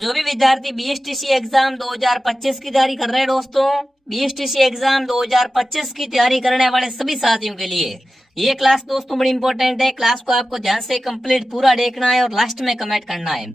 जो भी विद्यार्थी बीएसटीसी एग्जाम 2025 की तैयारी कर रहे हैं दोस्तों, बीएसटीसी एग्जाम 2025 की तैयारी करने वाले सभी साथियों के लिए ये क्लास दोस्तों बड़ी इंपॉर्टेंट है। क्लास को आपको ध्यान से कंप्लीट पूरा देखना है और लास्ट में कमेंट करना है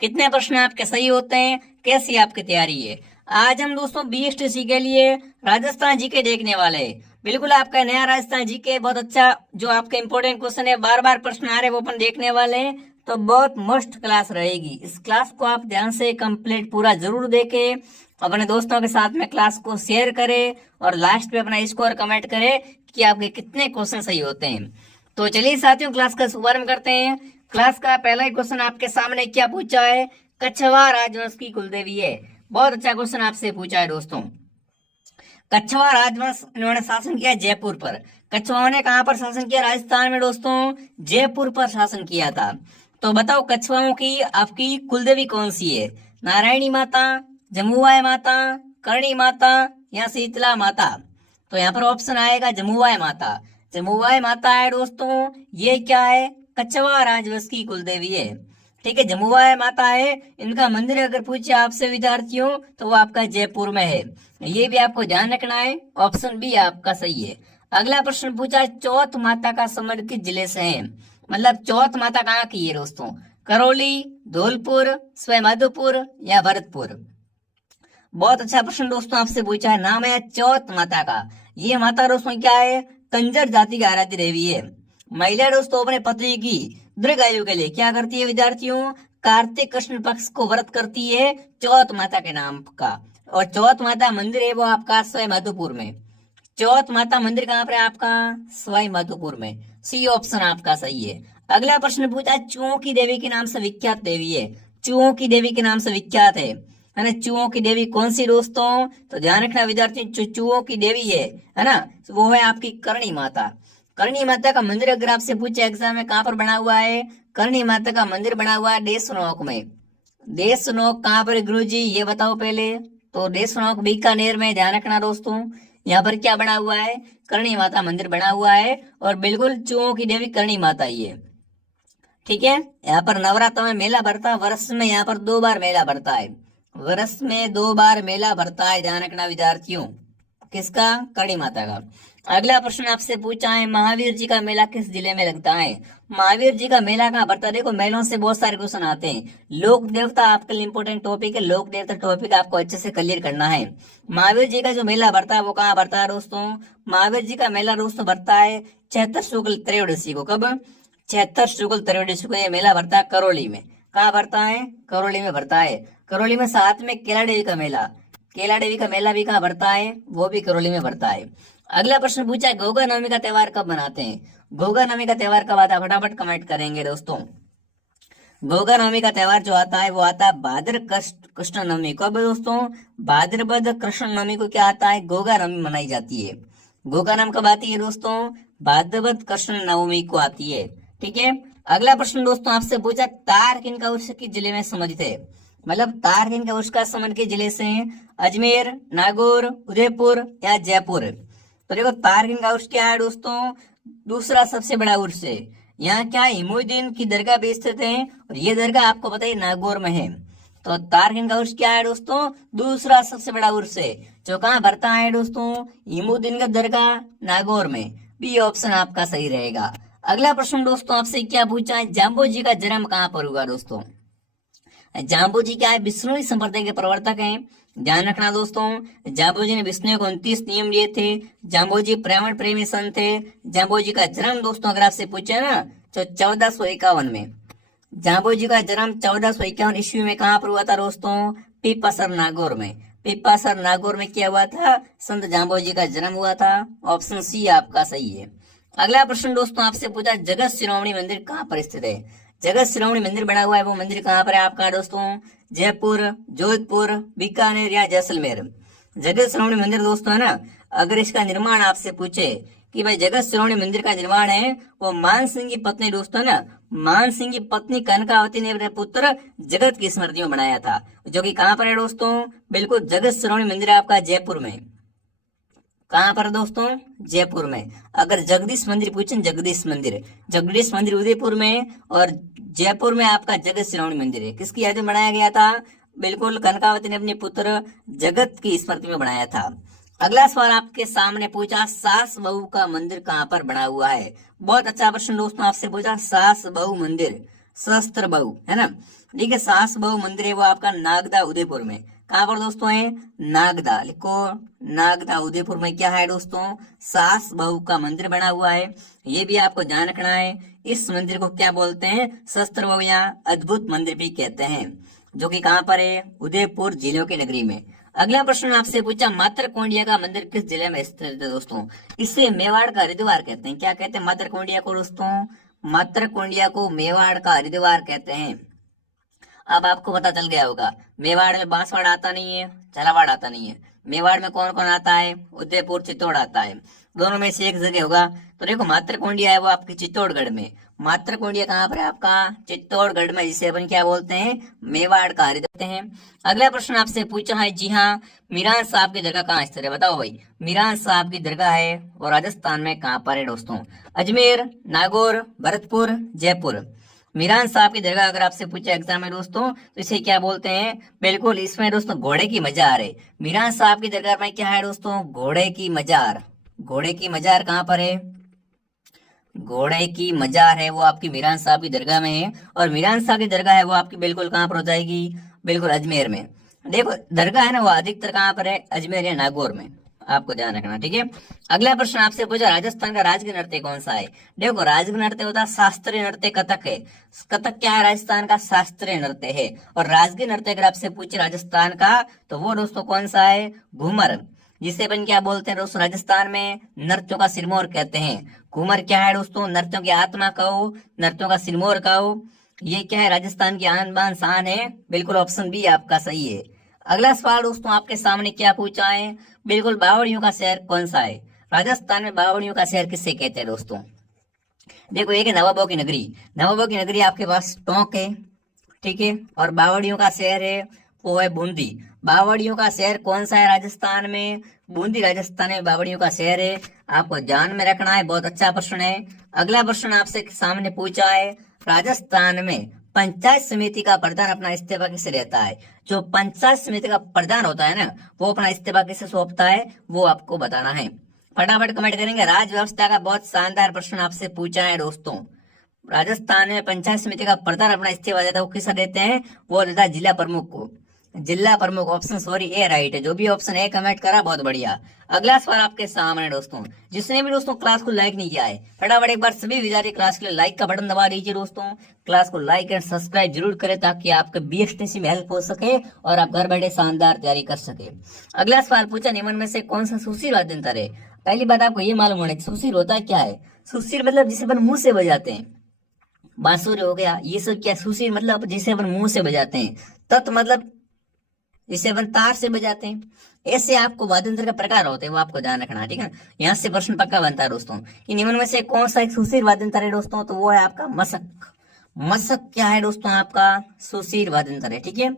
कितने प्रश्न आपके सही होते हैं, कैसी आपकी तैयारी है। आज हम दोस्तों बीएसटीसी के लिए राजस्थान जीके देखने वाले हैं। बिल्कुल आपका नया राजस्थान जीके बहुत अच्छा, जो आपके इंपॉर्टेंट क्वेश्चन है, बार बार प्रश्न आ रहे हैं, वो अपन देखने वाले हैं। तो बहुत मस्त क्लास रहेगी। इस क्लास को आप ध्यान से कंप्लीट पूरा जरूर देखें, अपने दोस्तों के साथ में क्लास को शेयर करें और लास्ट में अपना स्कोर कमेंट करें कि आपके कितने क्वेश्चन सही होते हैं। तो चलिए साथियों, क्लास का शुभारंभ करते हैं। क्लास का पहला ही क्वेश्चन आपके सामने क्या पूछा है, कछवाहा राजवंश की कुलदेवी है। बहुत अच्छा क्वेश्चन आपसे पूछा है दोस्तों। कछवाहा राजवंश इन्होंने शासन किया जयपुर पर। कछवाहा ने कहां पर शासन किया? राजस्थान में दोस्तों, जयपुर पर शासन किया था। तो बताओ कछवाहों की आपकी कुलदेवी कौन सी है? नारायणी माता, जमुआय माता, करणी माता या शीतला माता? तो यहाँ पर ऑप्शन आएगा जमुआय माता। जमुआय माता है दोस्तों, ये क्या है? कछवाहा राजवंश की कुलदेवी है। ठीक है, जमुआय माता है। इनका मंदिर अगर पूछे आपसे विद्यार्थियों तो वो आपका जयपुर में है। ये भी आपको ध्यान रखना है। ऑप्शन बी आपका सही है। अगला प्रश्न पूछा, चौथ माता का संबंध किस जिले से है? मतलब चौथ माता कहाँ की है दोस्तों? करौली, धौलपुर, सवाई माधोपुर या भरतपुर? बहुत अच्छा प्रश्न दोस्तों आपसे पूछा है। नाम है चौथ माता का। ये माता दोस्तों क्या है? कंजर जाति की आराध्य देवी है। महिला दोस्तों अपने पति की दीर्घायु के लिए क्या करती है विद्यार्थियों? कार्तिक कृष्ण पक्ष को व्रत करती है चौथ माता के नाम का। और चौथ माता मंदिर है वो आपका सवाई माधोपुर में। चौथ माता मंदिर कहाँ पर है आपका? सवाई माधोपुर में। सी ऑप्शन आपका सही है। अगला प्रश्न पूछा, चूहों की देवी के नाम से विख्यात देवी है। चूहों की देवी के नाम से विख्यात है ना? चूहों की देवी कौन सी दोस्तों? तो ध्यान रखना विद्यार्थी, जो चूहों की देवी है ना, वो है आपकी करणी माता। करणी माता का मंदिर अगर आपसे पूछे एग्जाम में कहाँ पर बना हुआ है? करणी माता का मंदिर बना हुआ है देशनोक में। देशनोक कहाँ पर गुरु जी, ये बताओ पहले। तो देशनोक बीकानेर में। ध्यान रखना दोस्तों, यहाँ पर क्या बना हुआ है? करणी माता मंदिर बना हुआ है। और बिल्कुल चूहों की देवी करणी माता ही है। ठीक है, यहाँ पर नवरात्र में मेला भरता है। वर्ष में यहाँ पर 2 बार मेला भरता है। वर्ष में 2 बार मेला भरता है। ध्यान रखना विद्यार्थियों, किसका? करणी माता का। अगला प्रश्न आपसे पूछा है, महावीर जी का मेला किस जिले में लगता है? महावीर जी का मेला कहाँ भरता है? देखो, मेलों से बहुत सारे क्वेश्चन आते हैं। लोक देवता आपके लिए इंपोर्टेंट टॉपिक है। लोक देवता टॉपिक आपको अच्छे से क्लियर करना है। महावीर जी का जो मेला भरता है वो कहाँ भरता है दोस्तों? महावीर जी का मेला दोस्तों भरता है चैत्र शुक्ल त्रयोदशी को। कब? चैत्र शुक्ल त्रयोदशी को ये मेला भरता है करौली में। कहाँ भरता है? करौली में भरता है। करौली में साथ में केला देवी का मेला, केला देवी का मेला भी कहाँ भरता है? वो भी करौली में भरता है। अगला प्रश्न पूछा है, गोगा नवमी का त्योहार कब मनाते हैं? गोगा नवमी का त्योहार कब आता है? फटाफट कमेंट करेंगे दोस्तों। गोगा नवमी का त्योहार जो आता है वो आता है भाद्र कृष्ण नवमी। कब दोस्तों? भाद्रपद कृष्ण नवमी को क्या आता है? गोगा नवमी मनाई जाती है। गोगा नाम कब आती है दोस्तों? भाद्रपद कृष्ण नवमी को आती है। ठीक है, अगला प्रश्न दोस्तों आपसे पूछा, तार किनका वृक्ष किस जिले में संबंधित है? मतलब तार किनका वृक्ष का संबंध किस जिले से है? अजमेर, नागौर, उदयपुर या जयपुर? तो देखो, तारकिन का उर्स क्या है दोस्तों? दूसरा सबसे बड़ा उर्स है। यहाँ क्या है? इमुद्दीन की दरगाह भी स्थित है और ये दरगाह आपको पता है नागौर में है। तो तारकिन का उर्स क्या है दोस्तों? दूसरा सबसे बड़ा उर्स है, जो कहाँ भरता है दोस्तों? इमुद्दीन का दरगाह नागौर में। बी ऑप्शन आपका सही रहेगा। अगला प्रश्न दोस्तों आपसे क्या पूछा है, जाम्बो जी का जन्म कहाँ पर हुआ दोस्तों? जाम्बू जी क्या है? विष्णु संप्रदाय के प्रवर्तक हैं। ध्यान रखना दोस्तों, जाम्बू जी ने विष्णु को 29 नियम दिए थे। जाम्बू जी पर्यावरण प्रेमी संत थे। जाम्बू जी का जन्म दोस्तों अगर आपसे पूछे ना तो 1451 में। जाम्बू जी का जन्म 1451 ईस्वी में कहाँ पर हुआ था दोस्तों? पीपासर नागौर में। पीपासर नागौर में क्या हुआ था? संत जाम्बू जी का जन्म हुआ था। ऑप्शन सी आपका सही है। अगला प्रश्न दोस्तों आपसे पूछा, जगत शिरोमणि मंदिर कहाँ पर स्थित है? जगत शिरोमणि मंदिर बना हुआ है वो मंदिर कहाँ पर है आपका दोस्तों? जयपुर, जोधपुर, बीकानेर या जैसलमेर? जगत शिरोमणि मंदिर दोस्तों है ना, अगर इसका निर्माण आपसे पूछे कि भाई जगत शिरोमणि मंदिर का निर्माण है वो मान सिंह की पत्नी दोस्तों है ना, मान सिंह की पत्नी कनकावती ने अपने पुत्र जगत की स्मृति में बनाया था, जो कि कहाँ पर है दोस्तों? बिल्कुल जगत शिरोमणि मंदिर आपका जयपुर में। कहाँ पर दोस्तों? जयपुर में। अगर जगदीश मंदिर पूछे, जगदीश मंदिर उदयपुर में और जयपुर में आपका जगत शिरोमणि मंदिर है। किसकी याद में बनाया गया था? बिल्कुल कनकावती ने अपने पुत्र जगत की स्मृति में बनाया था। अगला सवाल आपके सामने पूछा, सास बहू का मंदिर कहाँ पर बना हुआ है। बहुत अच्छा प्रश्न दोस्तों आपसे पूछा, सास बहू मंदिर, सहस्त्र बहू है ना। ठीक है, सास बहू मंदिर है वो आपका नागदा उदयपुर में। कहाँ पर दोस्तों है, नागदा, लिखो नागदा उदयपुर में क्या है दोस्तों, सास बहू का मंदिर बना हुआ है। ये भी आपको ध्यान रखना है। इस मंदिर को क्या बोलते हैं, सहस्त्र बहू या अद्भुत मंदिर भी कहते हैं, जो कि कहाँ पर है, उदयपुर जिलों की नगरी में। अगला प्रश्न आपसे पूछा, मातरकुंडिया का मंदिर किस जिले में स्थित है दोस्तों। इसे मेवाड़ का हरिद्वार कहते हैं। क्या कहते हैं मातरकुंडिया को दोस्तों, मातरकुंडिया को मेवाड़ का हरिद्वार कहते हैं। अब आपको पता चल गया होगा, मेवाड़ में बांसवाड़ आता नहीं है, झालावाड़ आता नहीं है। मेवाड़ में कौन कौन आता है, उदयपुर चित्तौड़ आता है। दोनों में से एक जगह होगा। तो देखो मातरकुंडिया है वो आपकी चित्तौड़गढ़ में। मातरकुंडिया कहाँ पर है आपका, चित्तौड़गढ़ में, जिसे अपन क्या बोलते हैं, मेवाड़ का हरिद्वार हैं। अगला प्रश्न आपसे पूछा है, जी हाँ, मीरान साहब की दरगाह कहाँ स्थित है, बताओ भाई। मीरान साहब की दरगाह है वो राजस्थान में कहाँ पर है दोस्तों, अजमेर, नागौर, भरतपुर, जयपुर। मीरान साहब की दरगाह अगर आपसे पूछे एग्जाम में दोस्तों, तो इसे क्या बोलते हैं, बिल्कुल इसमें दोस्तों घोड़े की मजार है। मीरान साहब की दरगाह में क्या है दोस्तों, घोड़े की मजार। घोड़े की मजार कहाँ पर है, घोड़े की मजार है वो आपकी मीरान साहब की दरगाह में है। और मीरान साहब की दरगाह है वो आपकी बिल्कुल कहाँ पर हो जाएगी, बिल्कुल अजमेर में। देखो दरगाह है ना वो अधिकतर कहाँ पर है, अजमेर या नागौर में, आपको ध्यान रखना। ठीक है, अगला प्रश्न आपसे पूछा, राजस्थान का राजकीय नृत्य कौन सा है। देखो राजकीय नृत्य होता है शास्त्रीय नृत्य, कथक है। कथक क्या है, राजस्थान का शास्त्रीय नृत्य है। और राजकीय नृत्य अगर आपसे पूछे राजस्थान का, तो वो दोस्तों कौन सा है, घूमर, जिसे अपन क्या बोलते हैं दोस्तों, राजस्थान में नृत्यों का सिरमौर कहते हैं। घूमर क्या है दोस्तों, नृत्यों की आत्मा कहो, नृत्यों का सिरमौर कहो। ये क्या है, राजस्थान की आन बान शान है। बिल्कुल ऑप्शन बी आपका सही है। अगला सवाल दोस्तों आपके सामने क्या पूछा है, बिल्कुल बावड़ियों का शहर कौन सा है। राजस्थान में बावड़ियों का शहर किससे कहते हैं दोस्तों। देखो एक है नवाबों की नगरी, नवाबों की नगरी आपके पास टोंक है, ठीक है। और बावड़ियों का शहर है वो है बूंदी। बावड़ियों का शहर कौन सा है राजस्थान में, बूंदी राजस्थान में बावड़ियों का शहर है। आपको ध्यान में रखना है, बहुत अच्छा प्रश्न है। अगला प्रश्न आपसे सामने पूछा है, राजस्थान में पंचायत समिति का प्रधान अपना इस्तीफा किसे देता है। जो पंचायत समिति का प्रधान होता है ना, वो अपना इस्तीफा किसे सौंपता है, वो आपको बताना है। फटाफट कमेंट करेंगे। राज व्यवस्था का बहुत शानदार प्रश्न आपसे पूछा है दोस्तों। राजस्थान में पंचायत समिति का प्रधान अपना इस्तीफा देता है, वो किसे देते हैं, वो देता है जिला प्रमुख को। जिला प्रमुख ऑप्शन सॉरी ए राइट है। जो भी ऑप्शन ए कमेंट करा बहुत बढ़िया। अगला सवाल आपके सामने दोस्तों, जिसने भी दोस्तों क्लास को लाइक नहीं किया है, फटाफट एक बार सभी विद्यार्थी क्लास के लिए लाइक का बटन दबा दीजिए दोस्तों। क्लास को लाइक एंड सब्सक्राइब जरूर करें ताकि आपके बीएसटीसी में हेल्प हो सके और आप घर बैठे शानदार तैयारी कर सके। अगला सवाल पूछा, निम्न में से कौन सा सुशील वाद्य यंत्र है। पहली बात आपको ये मालूम होना, सुशील होता है क्या है। सुशील मतलब जिसे अपन मुंह से बजाते हैं, बांसुरी हो गया, ये सब क्या, सुशील मतलब जिसे अपन मुंह से बजाते हैं। तत् मतलब जिसे अपन तार से बजाते हैं। ऐसे आपको वाद्य यंत्र का प्रकार होते हैं, वो आपको ध्यान रखना है, ठीक है। यहाँ से प्रश्न पक्का बनता है दोस्तों कि निम्न में से कौन सा एक सुशील वाद्य यंत्र है दोस्तों, तो वो है आपका मशक। मशक क्या है दोस्तों, आपका सुशील वाद्य यंत्र है, ठीक है।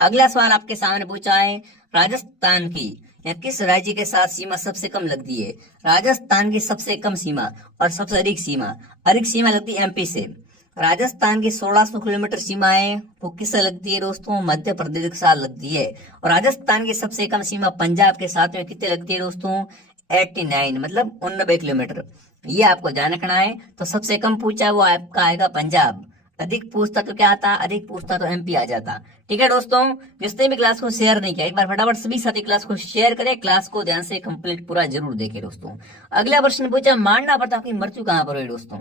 अगला सवाल आपके सामने पूछा है, राजस्थान की या किस राज्य के साथ सीमा सबसे कम लगती है। राजस्थान की सबसे कम सीमा और सबसे अधिक सीमा लगती है एमपी से। राजस्थान की 1600 किलोमीटर सीमा है वो किससे लगती है दोस्तों, मध्य प्रदेश के साथ लगती है। और राजस्थान की सबसे कम सीमा पंजाब के साथ में कितने लगती है दोस्तों, 89 मतलब 89 किलोमीटर। ये आपको ध्यान रखना है। तो सबसे कम पूछा वो आपका आएगा पंजाब, अधिक पूछता तो क्या आता, अधिक पूछता तो एमपी आ जाता। ठीक है दोस्तों, जिसने भी क्लास को शेयर नहीं किया, एक बार फटाफट सभी साथी क्लास को शेयर करें, क्लास को ध्यान से कंप्लीट पूरा जरूर देखें दोस्तों। अगला प्रश्न पूछा, महाराणा प्रताप की मृत्यु कहाँ पर हुई दोस्तों।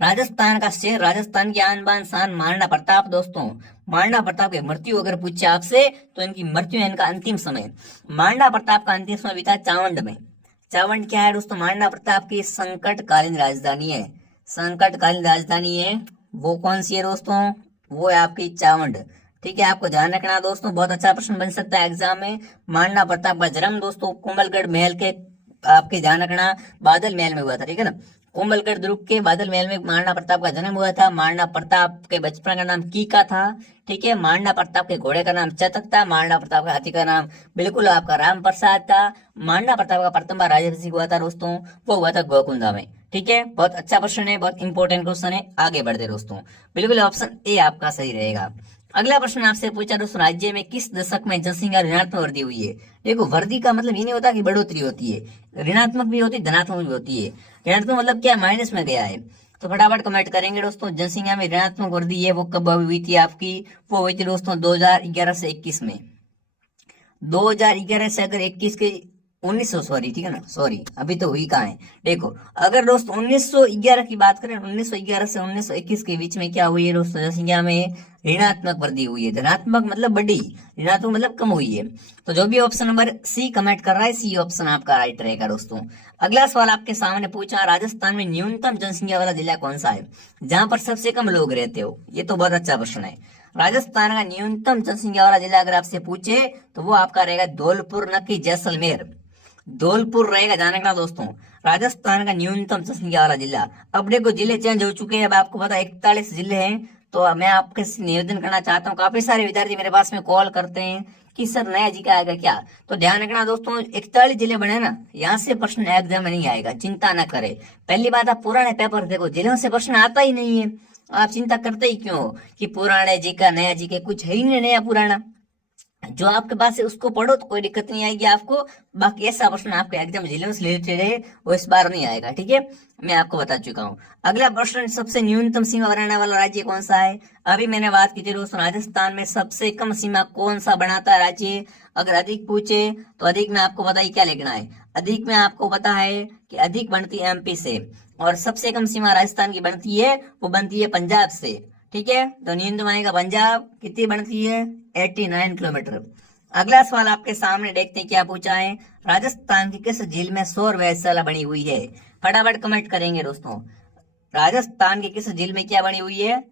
राजस्थान का शहर, राजस्थान की आन बान शान महाराणा प्रताप दोस्तों। महाराणा प्रताप की मृत्यु अगर पूछे आपसे, तो इनकी मृत्यु है इनका अंतिम समय। महाराणा प्रताप का अंतिम समय बीता चावंड में। चावंड क्या है दोस्तों, महाराणा प्रताप की संकटकालीन राजधानी है। संकटकालीन राजधानी है वो कौन सी है दोस्तों, वो है आपकी चावंड। ठीक है, आपको ध्यान रखना दोस्तों, बहुत अच्छा प्रश्न बन सकता है एग्जाम में। महाराणा प्रताप का जन्म दोस्तों कुंभलगढ़ महल के, आपके ध्यान रखना, बादल महल में हुआ था, ठीक है ना। कुंभलगढ़ दुर्ग के बादल महल में महाराणा प्रताप का जन्म हुआ था। महाराणा प्रताप के बचपन का नाम कीका था, ठीक है। महाराणा प्रताप के घोड़े का नाम चतक था। महाराणा प्रताप के हाथी का नाम बिल्कुल आपका राम प्रसाद था। महाराणा प्रताप का प्रथम बार राज्याभिषेक हुआ था दोस्तों, वो हुआ था गोकुंदा में। ठीक है, बहुत अच्छा प्रश्न है, बहुत इंपॉर्टेंट क्वेश्चन है। आगे बढ़ते दोस्तों, बिल्कुल ऑप्शन ए आपका सही रहेगा। अगला प्रश्न आपसे पूछा दोस्तों, राज्य में किस दशक में जनसंख्या ऋणात्मक वृद्धि हुई है। देखो वृद्धि का मतलब ये नहीं होता कि बढ़ोतरी होती है, ऋणात्मक भी होती है, धनात्मक भी होती है। ऋणात्मक मतलब क्या, माइनस में गया है। तो फटाफट कमेंट करेंगे दोस्तों, जनसंख्या में ऋणात्मक वृद्धि है वो कब हुई थी आपकी, वो हुई थी दोस्तों 2011 से 21 में। 2011 से अगर 21 के 1900 सॉरी, ठीक है ना, सॉरी अभी तो हुई कहाँ है। देखो अगर दोस्तों 1911 की बात करें, 1911 से 1921 के बीच में क्या हुई है दोस्तों, जनसंख्या में ऋणात्मक वृद्धि हुई है। धनात्मक मतलब बढ़ी, ऋणात्मक मतलब कम हुई है। तो जो भी ऑप्शन नंबर सी कमेंट कर रहा है, सी ऑप्शन आपका राइट रहेगा दोस्तों। अगला सवाल आपके सामने पूछा, राजस्थान में न्यूनतम जनसंख्या वाला जिला कौन सा है, जहां पर सबसे कम लोग रहते हो। ये तो बहुत अच्छा प्रश्न है। राजस्थान का न्यूनतम जनसंख्या वाला जिला अगर आपसे पूछे तो वो आपका रहेगा धौलपुर, न कि जैसलमेर। धौलपुर रहेगा, ध्यान रखना दोस्तों, राजस्थान का न्यूनतम जनसंख्या वाला जिला। अब देखो जिले चेंज हो चुके हैं, अब आपको पता 41 जिले हैं। तो मैं आपके निवेदन करना चाहता हूँ, काफी सारे विद्यार्थी मेरे पास में कॉल करते हैं कि सर नया जी का आएगा क्या। तो ध्यान रखना दोस्तों, 41 जिले बने ना, यहाँ से प्रश्न एग्जाम में नहीं आएगा, चिंता ना करे। पहली बात, आप पुराने पेपर देखो, जिलों से प्रश्न आता ही नहीं है। आप चिंता करते ही क्यों कि पुराने जी का नया जी के, कुछ है ही नहीं नया पुराना। जो आपके पास है उसको पढ़ो तो कोई दिक्कत नहीं आएगी आपको। बाकी ऐसा प्रश्न आपके एग्जाम जिले से रिलेटेड है वो इस बार नहीं आएगा, ठीक है, मैं आपको बता चुका हूँ। अगला प्रश्न, सबसे न्यूनतम सीमा बनाने वाला राज्य कौन सा है। अभी मैंने बात की थी दोस्तों, राजस्थान में सबसे कम सीमा कौन सा बनाता है राज्य। अगर अधिक पूछे तो अधिक में आपको बताइए क्या लिखना है। अधिक में आपको पता है कि अधिक बनती है एमपी से, और सबसे कम सीमा राजस्थान की बनती है, वो बनती है पंजाब से, ठीक है। तो न्यूनतम आएगा पंजाब, कितनी बनती है 89 किलोमीटर। अगला सवाल आपके सामने देखते हैं क्या पूछा है, राजस्थान की किस झील में सौर वेधशाला बनी हुई है। फटाफट कमेंट करेंगे दोस्तों, राजस्थान की किस झील में क्या बनी हुई है,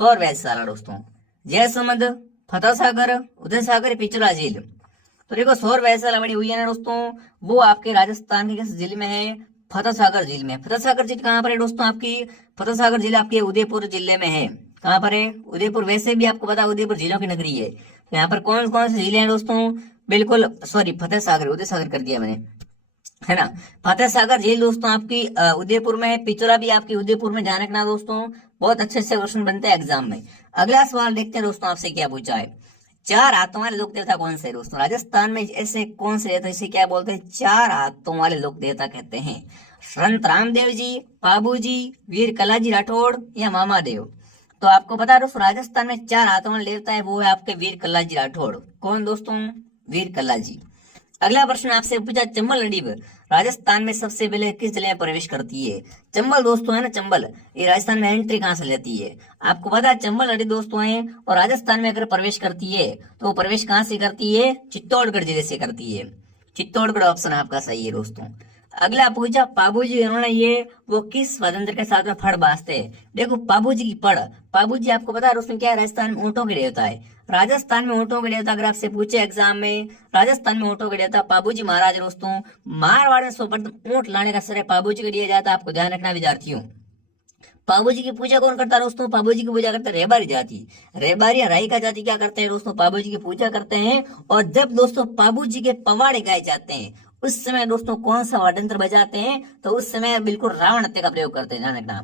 सौर वेधशाला दोस्तों। जयसमंद, फतेह सागर, उदय सागर, पिछला झील। तो देखो सौर वेधशाला बनी हुई है ना दोस्तों, वो आपके राजस्थान की किस झील में है, फतेह सागर झील में। फतेह सागर झील कहाँ पर है दोस्तों, आपकी फतेह सागर झील आपके उदयपुर जिले में है। कहाँ पर है, उदयपुर। वैसे भी आपको पता है उदयपुर झीलों की नगरी है। तो यहाँ पर कौन कौन सी झीलें हैं दोस्तों, बिल्कुल सॉरी फतेह सागर, उदय सागर कर दिया मैंने, है ना। फतेह सागर झील दोस्तों आपकी उदयपुर में है। पिछोला भी आपकी उदयपुर में, ध्यान रखना दोस्तों, बहुत अच्छे से क्वेश्चन बनते हैं एग्जाम में। अगला सवाल देखते हैं दोस्तों, आपसे क्या पूछा है, चार हाथों वाले लोक देवता कौन से है दोस्तों। राजस्थान में ऐसे कौन से देवता, इसे क्या बोलते हैं, चार हाथों वाले लोक देवता कहते हैं। संत रामदेव जी, बाबू जी, वीर कलाजी राठौड़ या मामादेव। तो आपको पता है दोस्तों, राजस्थान में चार हाथों वाले देवता है, वो है आपके वीर कलाजी राठौड़। कौन दोस्तों, वीर कलाजी। अगला प्रश्न आपसे पूछा, चंबल नदी राजस्थान में सबसे पहले किस जिले में प्रवेश करती है। चंबल दोस्तों है ना, चंबल ये राजस्थान में एंट्री कहाँ से लेती है। आपको पता है चंबल नदी दोस्तों है, और राजस्थान में अगर प्रवेश करती है तो वो प्रवेश कहाँ से करती है, चित्तौड़गढ़ जिले से करती है। चित्तौड़गढ़ ऑप्शन आपका सही है दोस्तों। अगला पूछा, पाबूजी इन्होंने ये वो किस स्वतंत्र के साथ में फड़ बांधते हैं। देखो पाबूजी की फड़, पाबूजी आपको पता है दोस्तों क्या है, राजस्थान में ऊंटों के देवता है। राजस्थान में ऊंटों के देवता अगर आपसे पूछे एग्जाम में, राजस्थान में ऊंटों के देवता पाबूजी महाराज दोस्तों। मारवाड़ में सर्वप्रथम ऊंट लाने का श्रेय पाबूजी को दिया जाता है, आपको ध्यान रखना विद्यार्थियों। पाबूजी की पूजा कौन करता है दोस्तों, पाबूजी की पूजा करते हैं रेबारी जाति। रेबारी या राई का जाति क्या करते हैं दोस्तों, पाबूजी की पूजा करते हैं। और जब दोस्तों पाबूजी के पवाड़े गाए जाते हैं उस समय दोस्तों कौन सा वाद्यंत्र बजाते हैं, तो उस समय बिल्कुल रावण हत्या का प्रयोग करते हैं, ध्यान रखना,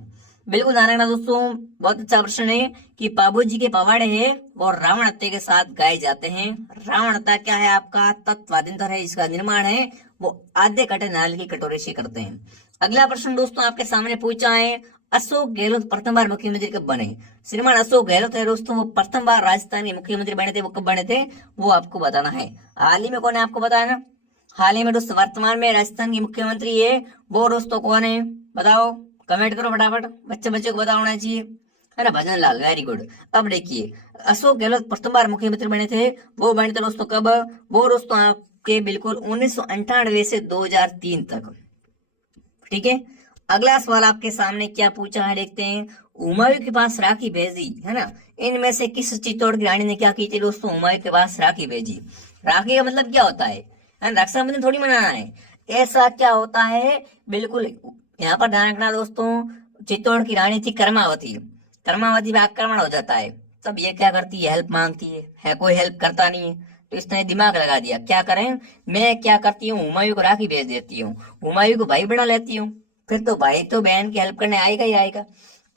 बिल्कुल ध्यान रखना दोस्तों। बहुत अच्छा प्रश्न है कि पाबूजी के पवाड़े हैं वो रावण हत्या के साथ गाए जाते हैं। रावण हत्या क्या है, आपका तत्वाद्यंत्र है, इसका निर्माण है वो आधे कटे नाल की कटोरे से करते हैं। अगला प्रश्न दोस्तों आपके सामने पूछा है, अशोक गहलोत प्रथम बार मुख्यमंत्री कब बने। श्रीमान अशोक गहलोत है दोस्तों, वो प्रथम बार राजस्थान के मुख्यमंत्री बने थे, वो कब बने थे वो आपको बताना है। हाल ही में कौन है आपको बताया ना, हाल ही में दोस्तों वर्तमान में राजस्थान की मुख्यमंत्री है वो दोस्तों कौन है बताओ, कमेंट करो फटाफट, बच्चे को पता होना चाहिए, है ना। भजन लाल, वेरी गुड। अब देखिए अशोक गहलोत प्रथम बार मुख्यमंत्री बने थे, वो बने थे दोस्तों कब, वो दोस्तों आपके बिल्कुल 1998 से 2003 तक, ठीक है। अगला सवाल आपके सामने क्या पूछा है देखते हैं, हुमायूं के पास राखी भेजी, है ना। इनमें से किस चित्तौड़ की रानी ने क्या की थी दोस्तों, हुमायूं के पास राखी भेजी। राखी का मतलब क्या होता है, रक्षाबंधन थोड़ी मनाना है, ऐसा क्या होता है, बिल्कुल यहाँ पर ध्यान रखना दोस्तों। चित्तौड़ की रानी थी कर्मावती, कर्मावती पे आक्रमण हो जाता है, तब ये क्या करती है, हेल्प मांगती है कोई हेल्प करता नहीं है, तो इसने दिमाग लगा दिया क्या करें, मैं क्या करती हूँ, हुमायूं को राखी भेज देती हूँ, हुमायूं को भाई बना लेती हूँ, फिर तो भाई तो बहन की हेल्प करने आएगा ही आएगा।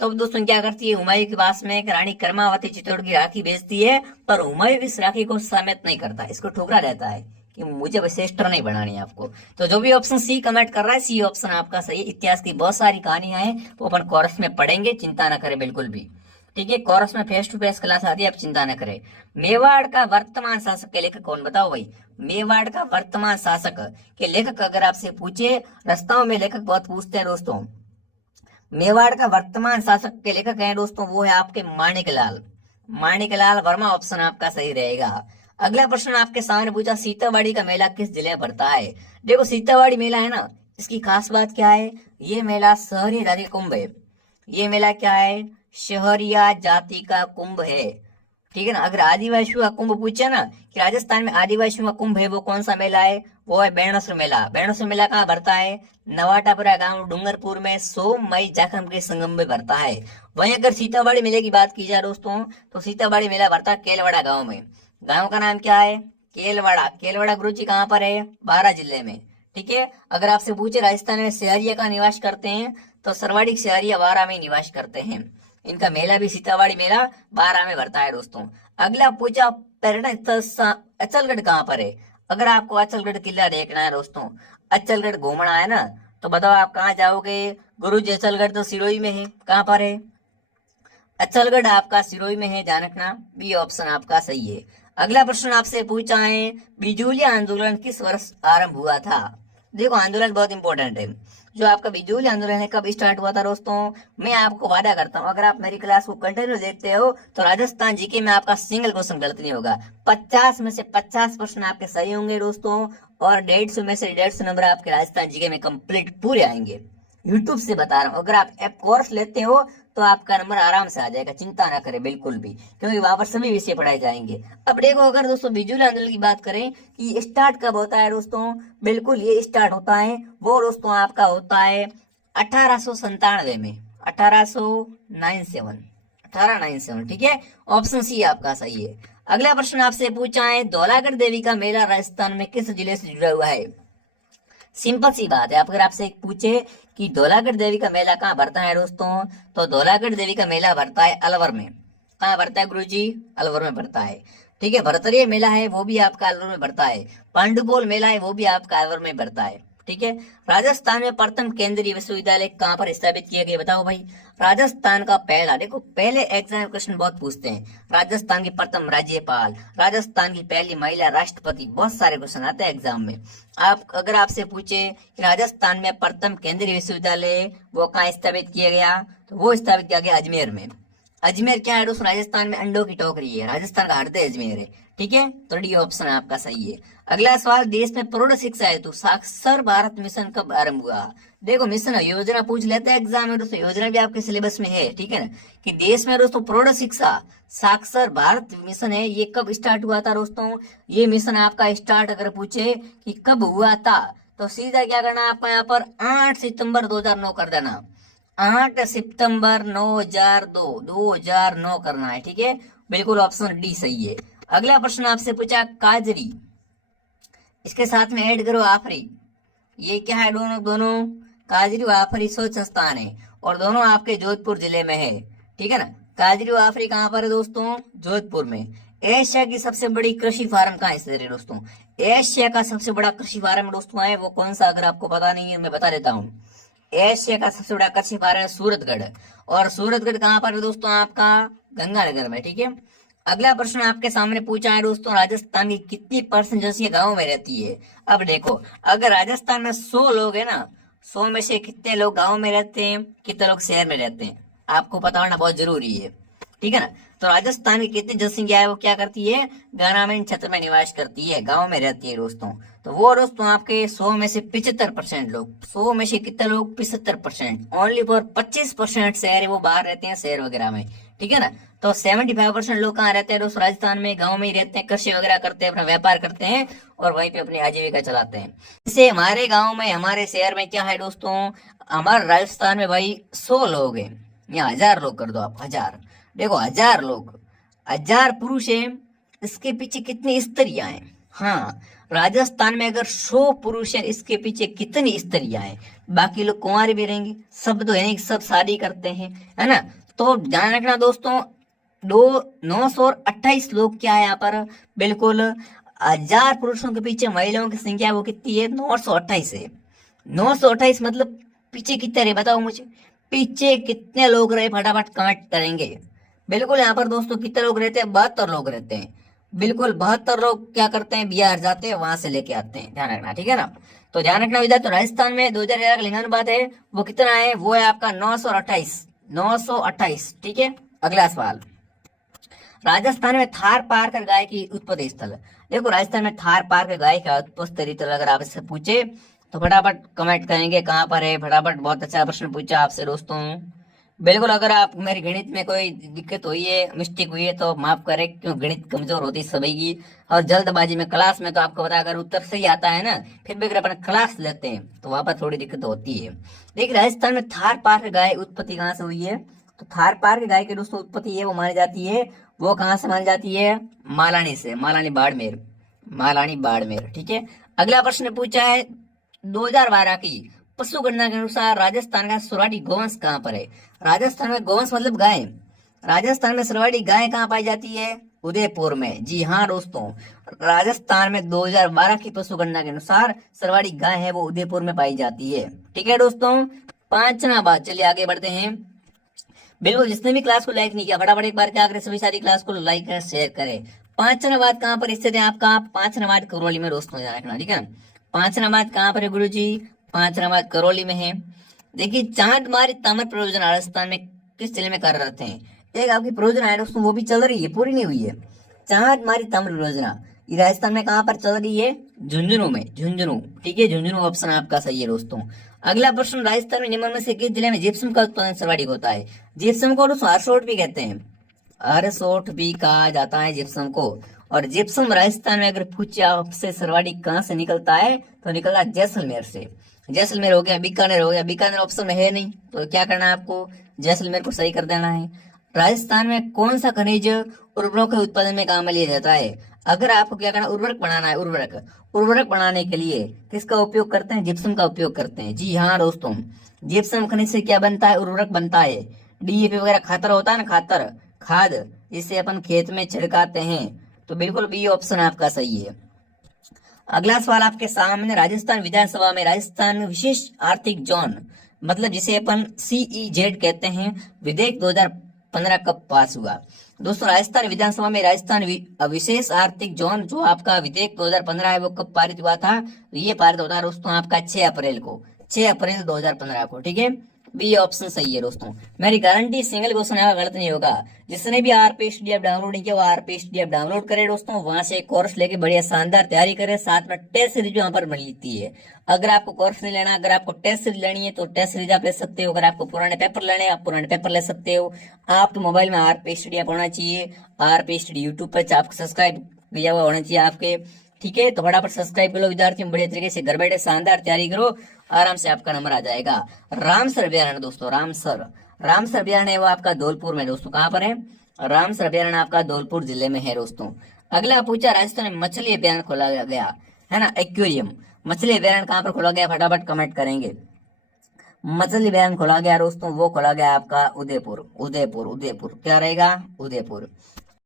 तो अब दोस्तों क्या करती है, हुमायूं के पास में एक रानी कर्मावती चित्तौड़ की राखी भेजती है, पर हुमायूं इस राखी को सम्मत नहीं करता, इसको ठुकरा देता है कि मुझे सिस्टर नहीं बनानी है आपको। तो जो भी ऑप्शन सी कमेंट कर रहा है, सी ऑप्शन आपका सही। इतिहास की बहुत सारी कहानियां हैं, वो अपन कोर्स में पढ़ेंगे, चिंता न करें बिल्कुल भी। ठीक है, कोर्स में फेस टू फेस क्लास आती है, आप चिंता न करें। मेवाड़ का वर्तमान शासक के लेखक कौन, बताओ भाई। मेवाड़ का वर्तमान शासक के लेखक अगर आपसे पूछे, रास्ताओं में लेखक बहुत पूछते हैं दोस्तों। मेवाड़ का वर्तमान शासक के लेखक हैं दोस्तों, वो है आपके माणिकलाल। माणिकलाल वर्मा ऑप्शन आपका सही रहेगा। अगला प्रश्न आपके सामने पूछा, सीतावाड़ी का मेला किस जिले में पड़ता है। देखो सीतावाड़ी मेला है ना, इसकी खास बात क्या है, ये मेला शहरी जाति कुंभ है। ये मेला क्या है, शहरिया जाति का कुंभ है। ठीक है ना। अगर आदिवासियों का कुंभ पूछे ना कि राजस्थान में आदिवासियों का कुंभ है, वो कौन सा मेला है, वो है बेणसर मेला। बेणसर मेला कहाँ भरता है, नवाटापुरा गांव डूंगरपुर में सोम मई जाखम के संगम में भरता है। वहीं अगर सीतावाड़ी मेले की बात की जाए दोस्तों, तो सीतावाड़ी मेला भरता है केलवाड़ा गांव में। गांव का नाम क्या है, केलवाड़ा। केलवाड़ा गुरु जी कहाँ पर है, बारां जिले में। ठीक है। अगर आपसे पूछे राजस्थान में शहरिया का निवास करते हैं, तो सर्वाधिक शहरिया बारां में निवास करते हैं। इनका मेला भी सीतावाड़ी मेला बारां में भरता है दोस्तों। अगला पूछा, पर्यटन स्थल अचलगढ़ कहाँ पर है। अगर आपको अचलगढ़ किला देखना है दोस्तों, अचलगढ़ घूमना है ना, तो बताओ आप कहाँ जाओगे। गुरुजी अचलगढ़ तो सिरोही में है, कहाँ पर है, अचलगढ़ आपका सिरोही में है, ध्यान रखना, बी ऑप्शन आपका सही है। अगला प्रश्न आपसे पूछा है, बिजूलिया आंदोलन किस वर्ष आरंभ हुआ था। देखो आंदोलन बहुत इंपॉर्टेंट है। जो आपका बिजूली आंदोलन है कब स्टार्ट हुआ था दोस्तों, मैं आपको वादा करता हूँ अगर आप मेरी क्लास को कंटिन्यू देखते हो तो राजस्थान जीके में आपका सिंगल क्वेश्चन गलत नहीं होगा। 50 में से 50 प्रश्न आपके सही होंगे दोस्तों, और 150 में से 150 नंबर आपके राजस्थान जीके में कंप्लीट पूरे आएंगे। यूट्यूब से बता रहा हूँ, अगर आप ऐप कोर्स लेते हो तो आपका नंबर आराम से आ जाएगा, चिंता ना करें बिल्कुल भी, क्योंकि वहां पर सभी विषय पढ़ाए जाएंगे। अब देखो अगर दोस्तों बिजूली आंदोलन की बात करें कि स्टार्ट कब होता है दोस्तों, बिल्कुल ये स्टार्ट होता है वो दोस्तों आपका होता है 1897 में, 1897। ठीक है, ऑप्शन सी आपका सही है। अगला प्रश्न आपसे पूछा है, धौलागढ़ देवी का मेला राजस्थान में किस जिले से जुड़ा हुआ है। सिंपल सी बात है, अगर आपसे एक पूछे कि धौलागढ़ देवी का मेला कहाँ भरता है दोस्तों, तो धौलागढ़ देवी का मेला भरता है अलवर में। कहाँ भरता है गुरुजी, अलवर में भरता है। ठीक है, भरतरिया मेला है वो भी आपका अलवर में भरता है। पांडुपोल मेला है वो भी आपका अलवर में भरता है। ठीक है, राजस्थान में प्रथम केंद्रीय विश्वविद्यालय कहाँ पर स्थापित किया गया, बताओ भाई। राजस्थान का पहला, देखो पहले एग्जाम क्वेश्चन बहुत पूछते हैं, राजस्थान की प्रथम राज्यपाल, राजस्थान की पहली महिला राष्ट्रपति, बहुत सारे क्वेश्चन आते हैं एग्जाम में। आप अगर आपसे पूछे कि राजस्थान में प्रथम केंद्रीय विश्वविद्यालय वो कहाँ स्थापित किया गया, तो वो स्थापित किया गया अजमेर में। अजमेर क्या है दोस्तों, राजस्थान में अंडों की टोकरी है, राजस्थान का हृदय अजमेर है। ठीक है, तो डी ऑप्शन आपका सही है। अगला सवाल, देश में प्रौढ़ शिक्षा हेतु साक्षर भारत मिशन कब आरंभ हुआ। देखो मिशन योजना पूछ लेते हैं एग्जाम में दोस्तों, योजना भी आपके सिलेबस में है। ठीक है ना, कि देश में दोस्तों प्रौढ़ शिक्षा साक्षर भारत मिशन है, ये कब स्टार्ट हुआ था दोस्तों। ये मिशन आपका स्टार्ट अगर पूछे कि कब हुआ था, तो सीधा क्या करना है आपको, यहाँ पर 8 सितंबर 2009 कर देना। 8 सितंबर 2009 करना है। ठीक है, बिल्कुल ऑप्शन डी सही है। अगला प्रश्न आपसे पूछा, काजरी, इसके साथ में ऐड करो आफरी, ये क्या है दोनों काजरी व आफरी शोध संस्थान है, और दोनों आपके जोधपुर जिले में है। ठीक है ना, काजरी व आफरी कहाँ पर है दोस्तों, जोधपुर में। एशिया की सबसे बड़ी कृषि फार्म कहाँ स्थित है दोस्तों, एशिया का सबसे बड़ा कृषि फार्म दोस्तों है वो कौन सा, अगर आपको पता नहीं है मैं बता देता हूँ। एशिया का सबसे बड़ा कृषि फार्म है सूरतगढ़, और सूरतगढ़ कहाँ पर है दोस्तों, आपका गंगानगर में। ठीक है, अगला प्रश्न आपके सामने पूछा है दोस्तों, राजस्थान की कितनी परसेंट जनसंख्या गाँव में रहती है। अब देखो अगर राजस्थान में 100 लोग है ना, 100 में से कितने लोग गाँव में रहते हैं, कितने लोग शहर में रहते हैं, आपको पता होना बहुत जरूरी है। ठीक है ना, तो राजस्थान की कितनी जनसंख्या है वो क्या करती है, ग्रामीण क्षेत्र में निवास करती है, गाँव में रहती है दोस्तों। तो वो दोस्तों आपके 100 में से 75% लोग, 100 में से कितने लोग, 75%, ओनली फॉर 25% शहर है वो बाहर रहते हैं शहर वगैरह में। ठीक है ना, तो 75% लोग कहाँ रहते हैं दोस्तों, राजस्थान में, गाँव में ही रहते हैं, कृषि वगैरह करते हैं, अपना व्यापार करते हैं और वहीं पे अपनी आजीविका चलाते हैं। जैसे हमारे गाँव में, हमारे शहर में क्या है दोस्तों, हमारे राजस्थान में भाई 100 लोग हैं, यहाँ 1000 लोग कर दो आप, 1000, देखो 1000 लोग, 1000 पुरुष है, इसके पीछे कितनी स्त्रियां हैं, हाँ, राजस्थान में अगर 100 पुरुष है, इसके पीछे कितनी स्त्रियां हैं? बाकी लोग कुंवारे भी रहेंगे, सब तो है नहीं, सब शादी करते हैं, है ना। तो ध्यान रखना दोस्तों, 928 लोग क्या है यहाँ पर, बिल्कुल 1000 पुरुषों के पीछे महिलाओं की संख्या वो कितनी है, 928 है। 928 मतलब पीछे कितने रहे बताओ मुझे, पीछे कितने लोग रहे, फटाफट कमेंट करेंगे। बिल्कुल यहाँ पर दोस्तों कितने लोग रहते हैं, 72 लोग रहते हैं। बिल्कुल 72 लोग क्या करते हैं, बिहार जाते हैं, वहां से लेके आते हैं, ध्यान रखना, ठीक है ना। तो ध्यान रखना विद्यार्थी, तो राजस्थान में 2011 का लिंगानुपात है वो कितना है, वो है आपका 928, 928, ठीक है। अगला सवाल, राजस्थान में थार पारकर गाय की उत्पत्ति स्थल। देखो राजस्थान में थार पारकर गाय का उत्पत्ति स्थल अगर आप इससे पूछे तो फटाफट कमेंट करेंगे कहाँ पर है, फटाफट। बहुत अच्छा प्रश्न पूछा आपसे दोस्तों। बिल्कुल, अगर आप मेरी गणित में कोई दिक्कत हुई है, मिस्टेक हुई है तो माफ करें, क्यों गणित कमजोर होती है सभी की, और जल्दबाजी में क्लास में तो आपको पता अगर उत्तर सही आता है ना, फिर भी अगर अपन क्लास लेते हैं तो वहां पर थोड़ी दिक्कत होती है। देखिए राजस्थान में थार पारकर गाय उत्पत्ति कहाँ से हुई है, तो थार पारकर गाय की दोस्तों उत्पत्ति है वो मानी जाती है, वो कहाँ से मानी जाती है, मालानी से, मालानी बाड़मेर, मालानी बाड़मेर, ठीक है। अगला प्रश्न पूछा है 2012 की पशु गणना के अनुसार राजस्थान का सर्वाधिक गोवंश कहाँ पर है। राजस्थान में गोवंश मतलब गाय, राजस्थान में सर्वाधिक गाय कहाँ पाई जाती है, उदयपुर में। जी हाँ दोस्तों, राजस्थान में 2012 की पशु गणना के अनुसार सर्वाधिक गाय है वो उदयपुर में पाई जाती है, ठीक है दोस्तों। 5वां बात, चलिए आगे बढ़ते हैं। बिल्कुल, जिसने भी क्लास को लाइक नहीं किया फटाफट एक बार क्या करें, सभी सारी क्लास को लाइक करें, शेयर करें। 5वां बात कहाँ पर स्थित है आपका, 5वां बात करौली में दोस्तों, ध्यान रखना, ठीक है ना। 5वां बात कहाँ पर है गुरु जी, 5वां बात करौली में है। देखिए चांदमारी ताम्र परियोजना राजस्थान में किस जिले में कार्यरत है। एक आपकी परियोजना है दोस्तों, वो भी चल रही है, पूरी नहीं हुई है। चांदमारी ताम्र परियोजना ये राजस्थान में कहाँ पर चल रही है, झुंझुनू में, झुंझुनू, ठीक है, झुंझुनू ऑप्शन आपका सही है दोस्तों। अगला प्रश्न, राजस्थान में निम्न में से किस जिले में जिप्सम का उत्पादन सर्वाधिक होता है। जिप्सम को दोस्तों हरसोट भी कहते हैं, हरसोट भी कहा जाता है जिप्सम को। और जिप्सम राजस्थान में अगर पूछे आपसे सर्वाधिक कहाँ से निकलता है तो निकलता जैसलमेर से। जैसलमेर हो गया, बीकानेर हो गया, बीकानेर ऑप्शन में है नहीं तो क्या करना है आपको, जैसलमेर को सही कर देना है। राजस्थान में कौन सा खनिज उर्वरकों के उत्पादन में काम में लिया जाता है। अगर आपको क्या करना, उर्वरक बनाना है, उर्वरक बनाने के लिए किसका उपयोग करते हैं, जिप्सम का उपयोग करते हैं। जी हाँ दोस्तों, जिप्सम खनिज से क्या बनता है, उर्वरक बनता है। डीएपी वगैरह खातर होता है ना, खातर, खाद, जिसे अपन खेत में छिड़काते हैं। तो बिल्कुल बी ऑप्शन आपका सही है। अगला सवाल आपके सामने, राजस्थान विधानसभा में राजस्थान विशेष आर्थिक जोन मतलब जिसे अपन CEZ कहते हैं, विधेयक 2015 कब पास हुआ। दोस्तों राजस्थान विधानसभा में राजस्थान विशेष आर्थिक जोन जो आपका विधेयक 2015 है वो कब पारित हुआ था, तो ये पारित होता है दोस्तों आपका 6 अप्रैल को, 6 अप्रैल 2015 को, ठीक है। बी ऑप्शन सही है दोस्तों, मेरी गारंटी सिंगल क्वेश्चन है गलत नहीं होगा। जिसने भी RPSDF डाउनलोड नहीं किया वो RPSDF डाउनलोड करे दोस्तों, वहां से कोर्स लेके बढ़िया शानदार तैयारी करे, साथ में टेस्ट सीरीज वहां पर मिलती है। अगर आपको कोर्स नहीं लेना, अगर आपको टेस्ट सीरीज लेनी है तो टेस्ट सीरीज आप ले सकते हो, अगर आपको पुराने पेपर लेने हैं आप पुराने पेपर ले सकते हो। आप तो मोबाइल में RPSDF होना चाहिए, RPSD यूट्यूब पर आपको सब्सक्राइब किया हुआ होना चाहिए आपके, ठीक है। तो फटाफट सब्सक्राइब कर लो विद्यार्थियों, बढ़िया तरीके से घर बैठे शानदार तैयारी करो, आराम से आपका नंबर आ जाएगा। रामसर अभ्यारण्य दोस्तों, रामसर अभ्यारण्य वो आपका धौलपुर में दोस्तों, कहाँ पर है, रामसर अभ्यारण्य आपका धौलपुर जिले में है दोस्तों। अगला पूछा, राजस्थान में मछली अभ्यारण्य खोला गया है ना, एक्वेरियम, मछली अभ्यारण्य कहाँ पर खोला गया, फटाफट कमेंट करेंगे। मछली अभ्यारण्य खोला गया दोस्तों, वो खोला गया आपका उदयपुर, क्या रहेगा, उदयपुर।